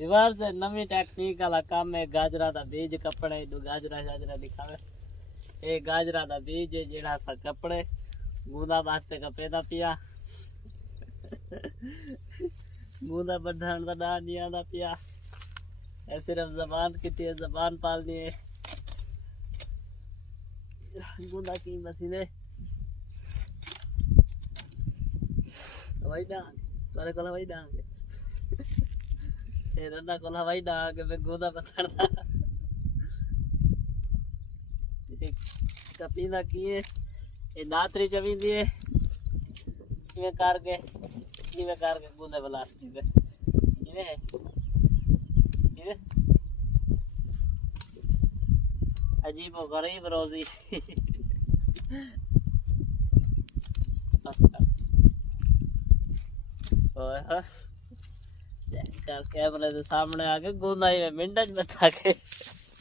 विवार से नवी टेक्निक वाला काम है। गाजरा दा बीज कपड़े दो गाजरा गाजरा दिखावे। ये गाजरा दा बीज है जेड़ा सा कपड़े गूदा वास्ते कपड़े दा पिया गूदा बढ़ाने दा ना नहीं आदा पिया। ऐ सिर्फ जबान की है, जबान पालनी है। गूदा की मशीने हवाई डांग तुम्हारे को हवाई डांग ये रन्ना को हवाई डांग मैं गूदा बताना कपीना किए ये दातरी चबी दिए इवे करके गूदे प्लास्टिक इवे है इवे अजीब और गरीब रोजी कैमरे के सामने आके गूंदा ही मिनट बता के